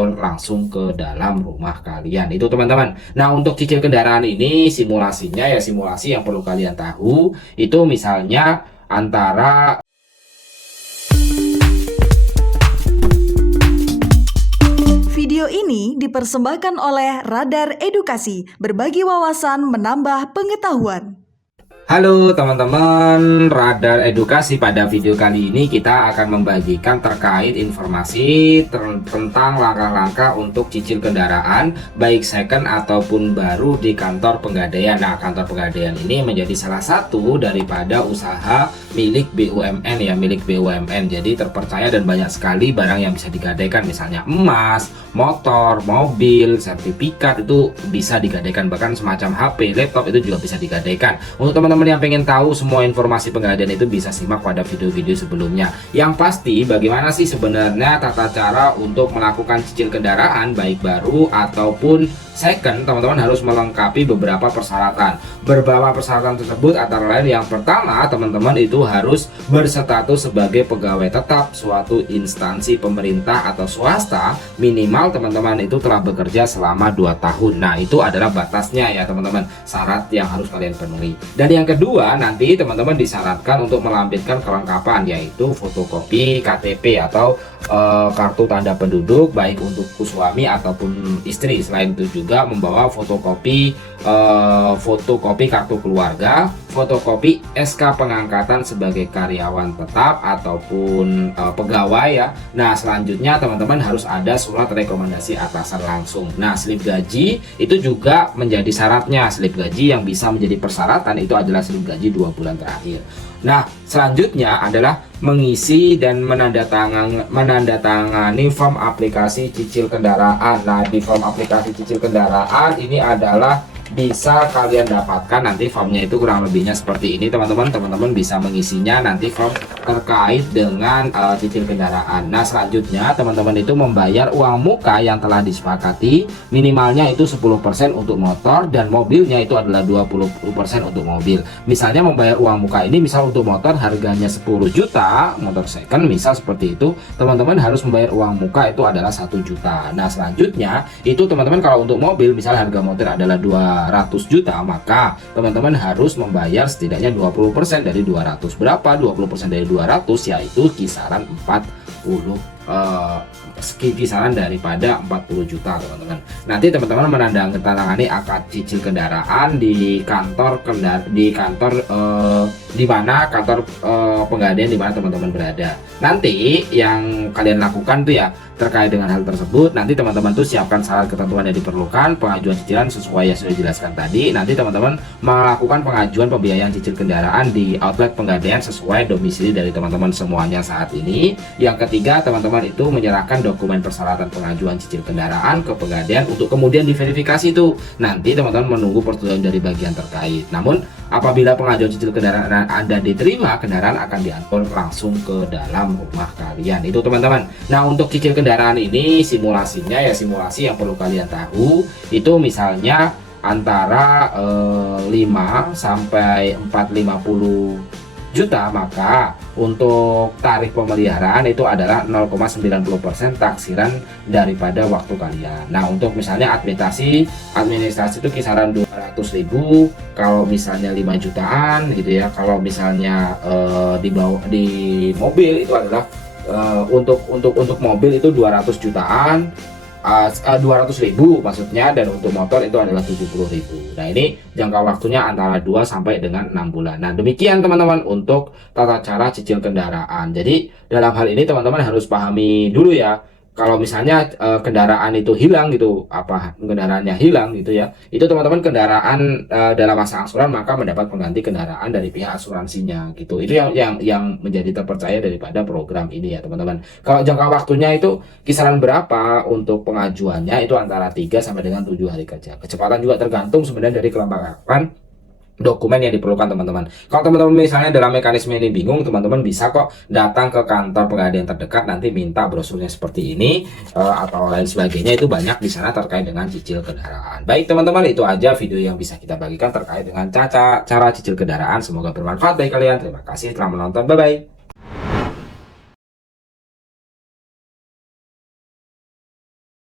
langsung ke dalam rumah kalian itu teman-teman. Nah untuk cicil kendaraan ini simulasinya ya simulasi yang perlu kalian tahu itu misalnya antara. Video ini dipersembahkan oleh Radar Edukasi, berbagi wawasan menambah pengetahuan. Halo teman-teman Radar Edukasi, pada video kali ini kita akan membagikan terkait informasi tentang langkah-langkah untuk cicil kendaraan baik second ataupun baru di kantor penggadaian. Nah kantor penggadaian ini menjadi salah satu daripada usaha milik BUMN ya, milik BUMN, jadi terpercaya dan banyak sekali barang yang bisa digadaikan, misalnya emas, motor, mobil, sertifikat itu bisa digadaikan, bahkan semacam HP, laptop itu juga bisa digadaikan. Untuk teman-teman yang pengen tahu semua informasi penggadaian itu bisa simak pada video-video sebelumnya. Yang pasti bagaimana sih sebenarnya tata cara untuk melakukan cicil kendaraan baik baru ataupun second, teman-teman harus melengkapi beberapa persyaratan. Beberapa persyaratan tersebut antara lain yang pertama, teman-teman itu harus berstatus sebagai pegawai tetap suatu instansi pemerintah atau swasta, minimal teman-teman itu telah bekerja selama 2 tahun. Nah itu adalah batasnya ya teman-teman, syarat yang harus kalian penuhi. Dan yang kedua, nanti teman-teman disyaratkan untuk melampirkan kelengkapan, yaitu fotokopi KTP atau kartu tanda penduduk baik untuk suami ataupun istri. Selain itu juga membawa fotokopi kartu keluarga, fotokopi SK pengangkatan sebagai karyawan tetap ataupun pegawai ya. Nah selanjutnya teman-teman harus ada surat rekomendasi atasan langsung. Nah slip gaji itu juga menjadi syaratnya. Slip gaji yang bisa menjadi persyaratan itu adalah slip gaji 2 bulan terakhir. Nah selanjutnya adalah mengisi dan menandatangani form aplikasi cicil kendaraan. Nah di form aplikasi cicil kendaraan ini adalah bisa kalian dapatkan nanti formnya itu kurang lebihnya seperti ini teman-teman. Teman-teman bisa mengisinya nanti form terkait dengan cicil kendaraan. Nah selanjutnya teman-teman itu membayar uang muka yang telah disepakati, minimalnya itu 10% untuk motor dan mobilnya itu adalah 20% untuk mobil. Misalnya membayar uang muka ini misal untuk motor harganya 10 juta, motor second misal seperti itu, teman-teman harus membayar uang muka itu adalah 1 juta. Nah selanjutnya itu teman-teman kalau untuk mobil misal harga motor adalah 200 juta, maka teman-teman harus membayar setidaknya 20% dari 200. Berapa 20% dari 200? Yaitu kisaran 40 kisaran daripada 40 juta teman-teman. Nanti teman-teman menandatangani akad cicil kendaraan di kantor di mana kantor penggadaian di mana teman-teman berada. Nanti yang kalian lakukan tuh ya terkait dengan hal tersebut, nanti teman-teman tuh siapkan syarat ketentuan yang diperlukan, pengajuan cicilan sesuai yang sudah dijelaskan tadi. Nanti teman-teman melakukan pengajuan pembiayaan cicil kendaraan di outlet penggadaian sesuai domisili dari teman-teman semuanya saat ini. Yang ketiga, teman-teman itu menyerahkan dokumen persyaratan pengajuan cicil kendaraan ke penggadaian untuk kemudian diverifikasi itu. Nanti teman-teman menunggu persetujuan dari bagian terkait. Namun apabila pengajuan cicil kendaraan Anda diterima, kendaraan akan diantar langsung ke dalam rumah kalian itu teman-teman. Nah untuk cicil kendaraan ini simulasinya ya simulasi yang perlu kalian tahu itu misalnya antara 5 sampai 450 juta, maka untuk tarif pemeliharaan itu adalah 0,90% taksiran daripada waktu kalian. Nah untuk misalnya administrasi itu kisaran 200.000 kalau misalnya 5 jutaan gitu ya. Kalau misalnya di mobil itu adalah untuk mobil itu 200 jutaan, 200.000 maksudnya, dan untuk motor itu adalah 70.000. Nah ini jangka waktunya antara 2 sampai dengan 6 bulan. Nah demikian teman-teman untuk tata cara cicil kendaraan. Jadi dalam hal ini teman-teman harus pahami dulu ya, kalau misalnya kendaraan itu hilang gitu, kendaraannya hilang gitu ya, itu teman-teman kendaraan dalam masa angsuran maka mendapat pengganti kendaraan dari pihak asuransinya gitu. Itu yang menjadi terpercaya daripada program ini ya teman-teman. Kalau jangka waktunya itu kisaran berapa untuk pengajuannya itu antara 3 sampai dengan 7 hari kerja. Kecepatan juga tergantung sebenarnya dari kelengkapan dokumen yang diperlukan teman-teman. Kalau teman-teman misalnya dalam mekanisme ini bingung, teman-teman bisa kok datang ke kantor penggadaian terdekat, nanti minta brosurnya seperti ini atau lain sebagainya, itu banyak di sana terkait dengan cicil kendaraan. Baik teman-teman, itu aja video yang bisa kita bagikan terkait dengan cara cicil kendaraan. Semoga bermanfaat bagi kalian. Terima kasih telah menonton. Bye bye.